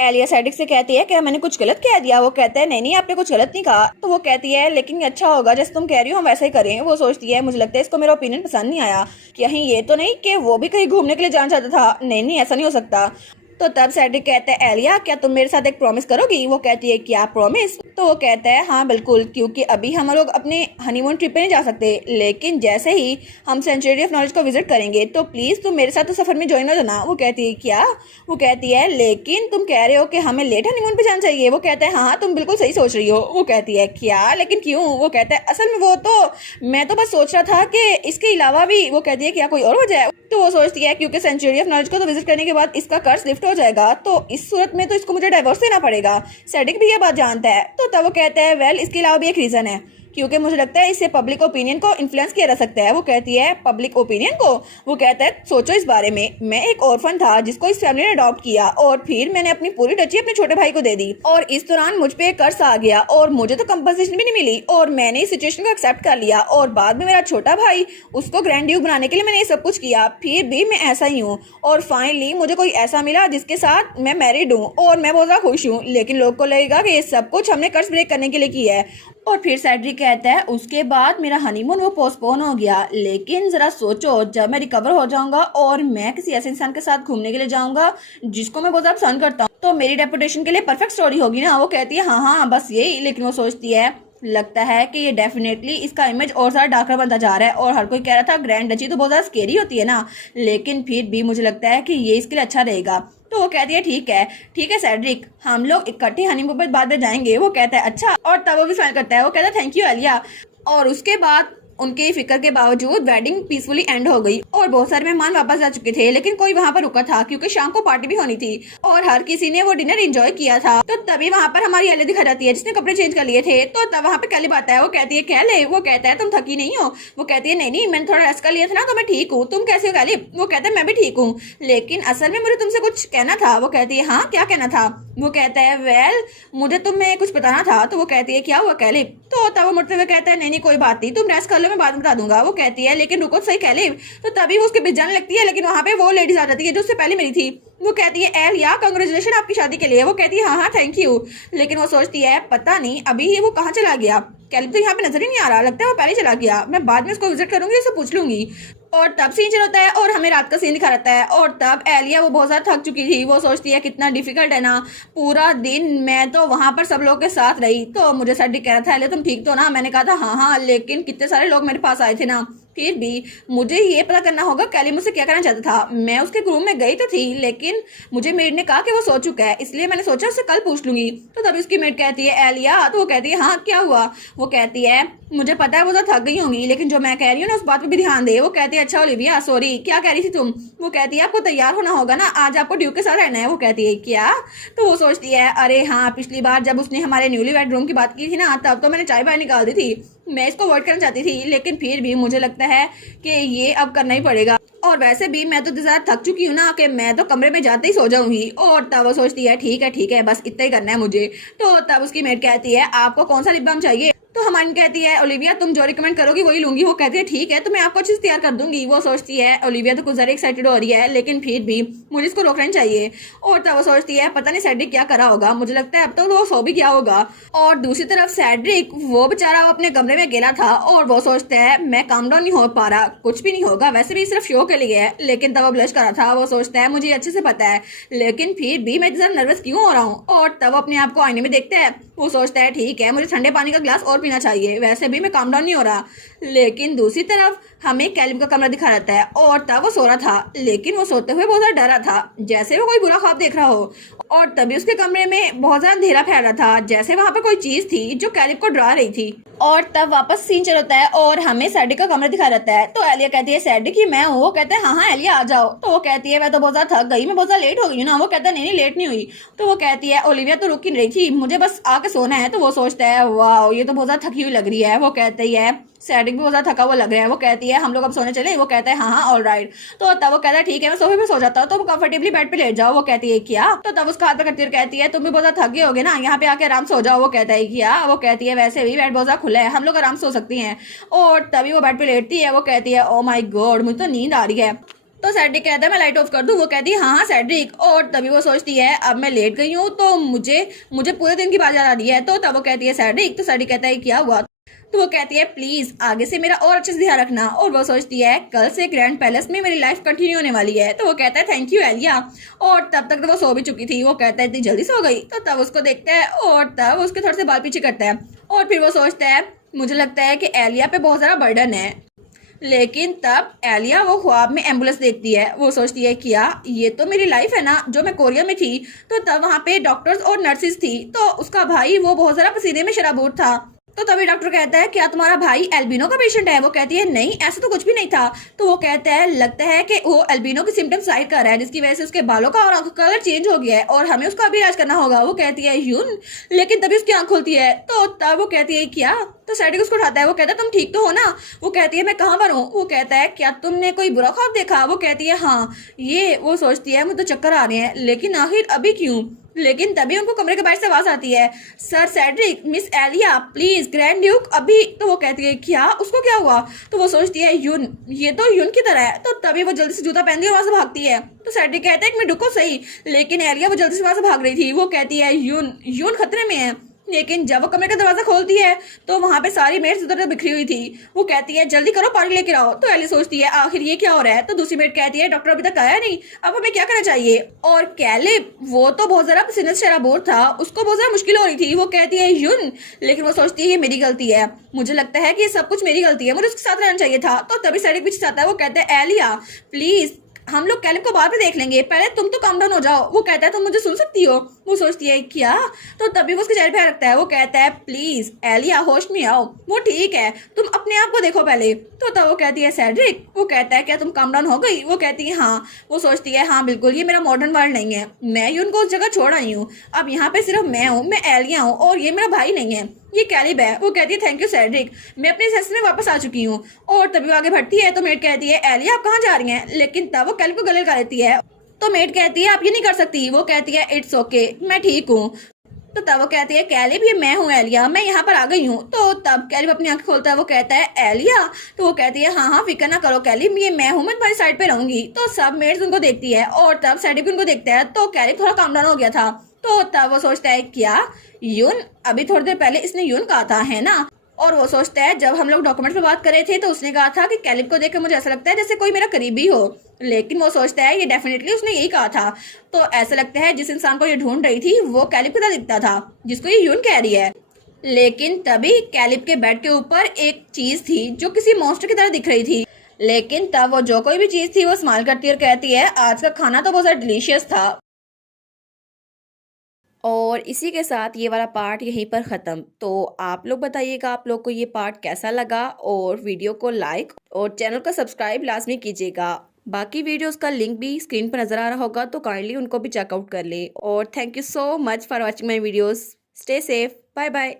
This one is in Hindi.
एलिया सैडिक से कहती है क्या मैंने कुछ गलत कह दिया। वो कहता है नहीं नहीं आपने कुछ गलत नहीं कहा। तो वो कहती है लेकिन अच्छा होगा जैसे तुम कह रही हो हम वैसे ही करें। वो सोचती है मुझे लगता है इसको मेरा ओपिनियन पसंद नहीं आया। कहीं ये तो नहीं कि वो भी कहीं घूमने के लिए जाना चाहता था। नहीं नहीं ऐसा नहीं हो सकता। तो तब सैड्रिक कहता है एलिया क्या तुम मेरे साथ एक प्रॉमिस करोगी। वो कहती है क्या प्रॉमिस। तो वो कहता है हाँ बिल्कुल, क्योंकि अभी हम लोग अपने हनीमून ट्रिप पे नहीं जा सकते, लेकिन जैसे ही हम सेंचुरी ऑफ नॉलेज को विजिट करेंगे तो प्लीज तुम मेरे साथ तो सफर में ज्वाइन हो जाना। वो कहती है क्या। वो कहती है लेकिन तुम कह रहे हो कि हमें लेट हनीमून पे जाना चाहिए। वो कहता है हाँ तुम बिल्कुल सही सोच रही हो। वो कहती है क्या लेकिन क्यों। वो कहता है असल में वो तो मैं तो बस सोच रहा था कि इसके अलावा भी। वो कहती है क्या कोई और वजह है। तो वो सोचती है क्योंकि सेंचुरी ऑफ नॉलेज को तो विजिट करने के बाद इसका कर्ज लिफ्ट हो जाएगा, तो इस सूरत में तो इसको मुझे डाइवोर्स देना पड़ेगा। सैडिक भी ये बात जानता है। तो तब वो कहता है वेल इसके अलावा भी एक रीजन है, क्योंकि मुझे लगता है इससे पब्लिक ओपिनियन को इन्फ्लुएंस किया जा सकता है। वो कहती है पब्लिक ओपिनियन को। वो कहता है सोचो इस बारे में, मैं एक ऑर्फन था जिसको इस फैमिली ने अडॉप्ट किया और फिर मैंने अपनी पूरी डची अपने छोटे भाई को दे दी और इस दौरान मुझ पे एक कर्ज आ गया और मुझे तो कंपनसेशन भी नहीं मिली और मैंने इस सिचुएशन को एक्सेप्ट कर लिया और बाद में मेरा छोटा भाई उसको ग्रैंड ड्यूक बनाने के लिए मैंने ये सब कुछ किया, फिर भी मैं ऐसा ही हूँ और फाइनली मुझे कोई ऐसा मिला जिसके साथ मैं मैरिड हूँ और मैं बहुत ज्यादा खुश हूँ, लेकिन लोग को लगेगा कि ये सब कुछ हमने कर्ज ब्रेक करने के लिए किया है। और फिर सैड्रिक कहता है उसके बाद मेरा हनीमून वो पोस्टपोन हो गया, लेकिन जरा सोचो जब मैं रिकवर हो जाऊंगा और मैं किसी ऐसे इंसान के साथ घूमने के लिए जाऊंगा जिसको मैं बहुत ज्यादा पसंद करता हूँ तो मेरी रेपुटेशन के लिए परफेक्ट स्टोरी होगी ना। वो कहती है हाँ हाँ बस यही, लेकिन वो सोचती है लगता है कि ये डेफिनेटली इसका इमेज और ज्यादा डार्कर बनता जा रहा है और हर कोई कह रहा था ग्रैंड डची तो बहुत ज्यादा स्केरी होती है ना, लेकिन फिर भी मुझे लगता है कि ये इसके लिए अच्छा रहेगा। तो वो कहती है ठीक है सैड्रिक हम लोग इकट्ठे हनीमून पर बाद में जाएंगे। वो कहता है अच्छा, और तब वो भी स्माइल करता है। वो कहता है थैंक यू एलिया। और उसके बाद उनके फिक्र के बावजूद वेडिंग पीसफुली एंड हो गई और बहुत सारे मेहमान वापस जा चुके थे, लेकिन कोई वहाँ पर रुका था क्योंकि शाम को पार्टी भी होनी थी और हर किसी ने वो डिनर एंजॉय किया था। तो तभी वहाँ पर हमारी एलिया दिखा जाती है जिसने कपड़े चेंज कर लिए थे। तो तब वहाँ पे कैलिब आता है। वो कहती है कैले। वो कहता है तुम थकी नहीं हो। वो कहती है नहीं नहीं मैंने थोड़ा रेस्ट कर लिया था ना तो मैं ठीक हूँ, तुम कैसे हो कैलिब। वो कहता है मैं भी ठीक हूँ, लेकिन असल में मुझे तुमसे कुछ कहना था। वो कहती है हाँ क्या कहना था। वो कहता है वेल मुझे तुम्हें कुछ बताना था। तो वो कहती है क्या हुआ कैलिब। तो तब वो मुड़ते हुए कहता है नहीं नहीं कोई बात नहीं, तुम रेस्ट कर लो मैं बाद में बता दूंगा। वो कहती है लेकिन रुको सही कैलिब। तो तभी वो उसके बीच जाने लगती है, लेकिन वहाँ पे वो लेडीज आ जाती है जो उससे पहले मिली थी। वो कहती है एलिया कांग्रेचुलेशन आपकी शादी के लिए। वो कहती है हाँ हाँ थैंक यू, लेकिन वो सोचती है पता नहीं अभी ये वो कहाँ चला गया। कैलिब तो यहाँ पे नजर ही नहीं आ रहा, लगता है वो पहले चला गया। मैं बाद में उसको विजिट करूंगी, उससे पूछ लूंगी। और तब सीन चल होता है और हमें रात का सीन दिखा रहता है और तब एलिया वो बहुत ज्यादा थक चुकी थी। वो सोचती है कितना डिफिकल्ट है ना, पूरा दिन मैं तो वहां पर सब लोग के साथ रही। तो मुझे सैड्रिक कह रहा था एलिया तुम ठीक तो ना। मैंने कहा था हाँ हाँ, लेकिन कितने सारे लोग मेरे पास आए थे ना, फिर भी मुझे ये पता करना होगा कैली मुझसे क्या करना चाहता था। मैं उसके रूम में गई तो थी, लेकिन मुझे मेड ने कहा कि वो सो चुका है, इसलिए मैंने सोचा उससे कल पूछ लूंगी। तो तभी उसकी मेड कहती है एलिया। तो वो कहती है हाँ क्या हुआ। वो कहती है मुझे पता है वो तो थक गई होंगी, लेकिन जो मैं कह रही हूँ ना उस बात पे भी ध्यान दे। वो कहती है अच्छा ओलिविया सॉरी क्या कह रही थी तुम। वो कहती है आपको तैयार होना होगा ना, आज आपको ड्यूक के साथ रहना है। वो कहती है क्या। तो वो सोचती है अरे हाँ पिछली बार जब उसने हमारे न्यूली वेड रूम की बात की थी ना तब तो मैंने चाय बाहर निकाल दी थी, मैं इसको अवॉइड करना चाहती थी, लेकिन फिर भी मुझे लगता है कि ये अब करना ही पड़ेगा। और वैसे भी मैं तो ज्यादा थक चुकी हूँ ना कि मैं तो कमरे में जाते ही सो जाऊंगी। और तब वो सोचती है ठीक है बस इतना ही करना है मुझे। तो तब उसकी मेड कहती है आपको कौन सा लिप बाम चाहिए। तो हमारी कहती है ओलिविया तुम जो रिकमेंड करोगी वही लूंगी। वो कहती है ठीक है तो मैं आपको अच्छे से तैयार कर दूंगी। वो सोचती है ओलिविया तो कुछ ज्यादा एक्साइटेड हो रही है, लेकिन फिर भी मुझे इसको रोकना चाहिए। और तब वो सोचती है पता नहीं सैड्रिक क्या करा होगा, मुझे लगता है अब तो वो सो भी गया होगा। और दूसरी तरफ सैड्रिक वो बेचारा अपने कमरे में गिरा था और वो सोचता है मैं काम डाउन नहीं हो पा रहा, कुछ भी नहीं होगा, वैसे भी सिर्फ शो के लिए है। लेकिन तब वो ब्लश करा था। वो सोचता है मुझे अच्छे से पता है, लेकिन फिर भी मैं जरा नर्वस क्यों हो रहा हूँ। और तब अपने आप को आईने में देखता है। वो सोचता है ठीक है मुझे ठंडे पानी का ग्लास और पीना चाहिए, वैसे भी मैं काम डाउन नहीं हो रहा। लेकिन दूसरी तरफ हमें कैलिब का कमरा दिखा रहता है और तब वो सो रहा था, लेकिन वो सोते हुए बहुत ज्यादा डरा था, जैसे वो कोई बुरा ख्वाब देख रहा हो। और तभी उसके कमरे में बहुत ज्यादा अंधेरा फैल रहा था, जैसे वहां पर कोई चीज थी जो कैलिब को डरा रही थी। और तब वापस सीन चल होता है और हमें सैड्रिक का कमरा दिखा रहता है। तो एलिया कहती है सैड्रिक ही मैं हूँ। वो कहता है हाँ एलिया आ जाओ। तो वो कहती है मैं तो बहुत ज्यादा थक गई, मैं बहुत ज्यादा लेट हो गई हूँ ना। वो कहता है नहीं लेट नहीं हुई। तो वो कहती है ओलिविया तो रुक ही नहीं रही थी, मुझे बस आके सोना है। तो वो सोचता है वाह ये तो बहुत ज्यादा थकी हुई लग रही है। वो कहती है सैड्रिक भी बहुत ज्यादा थका हुआ लग रहा है। वो कहती है हम लोग अब सोने चले। वो कहता है हाँ हाँ ऑल राइट। तो तब वो कहता है ठीक है मैं सोफे पे सो जाता हूँ, तो कंफर्टेबली बेड पे लेट जाओ। वो कहती है क्या। तो तब उसका हाथ पकड़ती हुई कहती है तुम भी बहुत ज्यादा थक गए होगे ना, यहाँ पे आके आराम से हो जाओ। वो कहता है क्या। वो कहती है वैसे भी बेड बहुत ज्यादा खुला है, हम लोग आराम से सो सकती हैं। और तभी वो बेड पे लेटती है। वो कहती है ओ माय गॉड मुझे तो नींद आ रही है। तो सैड्रिक कहता है मैं लाइट ऑफ कर दूं। वो कहती है हाँ सैड्रिक। और तभी वो सोचती है अब मैं लेट गई हूँ तो मुझे मुझे पूरे दिन की बात याद आ रही है। तो तब वो कहती है सैड्रिक। तो सैड्रिक कहता है क्या हुआ। तो वो कहती है प्लीज आगे से मेरा और अच्छे से ध्यान रखना। और वो सोचती है कल से ग्रैंड पैलेस में मेरी लाइफ कंटिन्यू होने वाली है। तो वो कहता है थैंक यू एलिया। और तब तक तो वो सो भी चुकी थी। वो कहता है इतनी जल्दी सो गई। तो तब उसको देखता है और तब उसके थोड़े से बाल पीछे करता है और फिर वो सोचता है मुझे लगता है कि एलिया पे बहुत सारा बर्डन है। लेकिन तब एलिया वो ख्वाब में एम्बुलेंस देखती है। वो सोचती है क्या ये तो मेरी लाइफ है ना जो मैं कोरिया में थी। तो तब वहाँ पे डॉक्टर्स और नर्सिस थी। तो उसका भाई वो बहुत सारा पसीने में शराबूर था। तो तभी डॉक्टर कहता है क्या तुम्हारा भाई एल्बिनो का पेशेंट है। वो कहती है नहीं ऐसा तो कुछ भी नहीं था। तो वो कहता है लगता है कि वो एल्बिनो की सिम्टम्स जाहिर कर रहा है जिसकी वजह से उसके बालों का और आंखों का कलर चेंज हो गया है और हमें उसका भी इलाज करना होगा। वो कहती है यून। लेकिन तभी उसकी आंख खुलती है। तो तब वो कहती है क्या। तो सैड्रिक उसको उठाता है। वो कहता है तुम ठीक तो हो ना। वो कहती है मैं कहाँ पर हूँ। वो कहता है क्या तुमने कोई बुरा ख्वाब देखा। वो कहती है हाँ ये। वो सोचती है मुझे तो चक्कर आ रहे हैं लेकिन आखिर अभी क्यों। लेकिन तभी उनको कमरे के बाहर से आवाज आती है सर सैड्रिक मिस एलिया प्लीज ग्रैंड ड्यूक अभी। तो वो कहती है क्या उसको क्या हुआ। तो वो सोचती है यून ये तो यून की तरह है। तो तभी वो जल्दी से जूता पहनती है और वहां से भागती है। तो सैड्रिक कहता है कि मैं रुको सही। लेकिन एलिया वो जल्दी से वहां से भाग रही थी। वो कहती है यून यून खतरे में है। लेकिन जब वो कमरे का दरवाजा खोलती है तो वहां पे सारी मेड्स उधर बिखरी हुई थी। वो कहती है जल्दी करो पानी लेकर आओ। तो एली सोचती है आखिर ये क्या हो रहा है। तो दूसरी मेड कहती है डॉक्टर अभी तक आया नहीं अब हमें क्या करना चाहिए। और कैलिब वो तो बहुत ज्यादा पसीने से शराबोर था उसको बहुत ज्यादा मुश्किल हो रही थी। वो कहती है यून। लेकिन वो सोचती है ये मेरी गलती है मुझे लगता है कि ये सब कुछ मेरी गलती है मुझे उसके साथ रहना चाहिए था। तो तभी सैड्रिक पीछे आता है। वो कहता है एलिया प्लीज हम लोग कैलिब को बाद में देख लेंगे पहले तुम तो काम डाउन हो जाओ। वो कहता है तुम मुझे सुन सकती हो। वो सोचती है क्या। तो तभी वो उसके चेहरे पे रखता है। वो कहता है प्लीज एलिया होश में आओ। वो ठीक है तुम अपने आप को देखो पहले। तो तब वो कहती है सैड्रिक। वो कहता है क्या तुम काम डाउन हो गई। वो कहती है हाँ। वो सोचती है हाँ बिल्कुल ये मेरा मॉडर्न वर्ल्ड नहीं है मैं ही उनको उस जगह छोड़ आई हूँ अब यहाँ पे सिर्फ मैं हूँ मैं एलिया हूँ और ये मेरा भाई नहीं है ये कैलिब है। वो कहती है थैंक यू सैड्रिक मैं अपने सेशन में वापस आ चुकी हूँ। और तभी वो आगे बढ़ती है तो मेड कहती है एलिया आप कहाँ जा रही हैं। लेकिन तब वो कैलिब को गले लगा लेती है। तो मेड कहती है आप ये नहीं कर सकती। वो कहती है इट्स ओके मैं ठीक हूँ। तो तब वो कहती है कैलिब ये मैं हूँ एलिया मैं यहाँ पर आ गई हूँ। तो तब कैलिब अपनी आंखें खोलता है। वो कहता है एलिया। तो वो कहती है हाँ हाँ फिक्र ना करो कैलिब ये मैं हूँ मैं तुम्हारी साइड पे रहूंगी। तो सब मेड्स उनको देखती है और तब सैड्रिक उनको देखता है। तो कैलिब थोड़ा काम डाउन हो गया था। तो तब वो सोचता है क्या यून अभी थोड़ी देर पहले इसने यून कहा था है ना। और वो सोचता है जब हम लोग डॉक्यूमेंट पे बात कर रहे थे तो उसने कहा था कि कैलिब को देखकर मुझे ऐसा लगता है जैसे कोई मेरा करीबी हो। लेकिन वो सोचता है ये डेफिनेटली उसने यही कहा था। तो ऐसा लगता है जिस इंसान को ये ढूंढ रही थी वो कैलिब की तरह दिखता था जिसको ये यून कह रही है। लेकिन तभी कैलिब के बेड के ऊपर एक चीज थी जो किसी मॉन्स्टर की तरह दिख रही थी। लेकिन तब वो जो कोई भी चीज थी वो स्माइल करती है और कहती है आज का खाना तो बहुत ज्यादा डिलीशियस था। और इसी के साथ ये वाला पार्ट यहीं पर ख़त्म। तो आप लोग बताइएगा आप लोग को ये पार्ट कैसा लगा और वीडियो को लाइक और चैनल को सब्सक्राइब लाजमी कीजिएगा। बाकी वीडियोस का लिंक भी स्क्रीन पर नज़र आ रहा होगा तो काइंडली उनको भी चेकआउट कर लें। और thank you so much for watching my videos. Stay safe bye bye.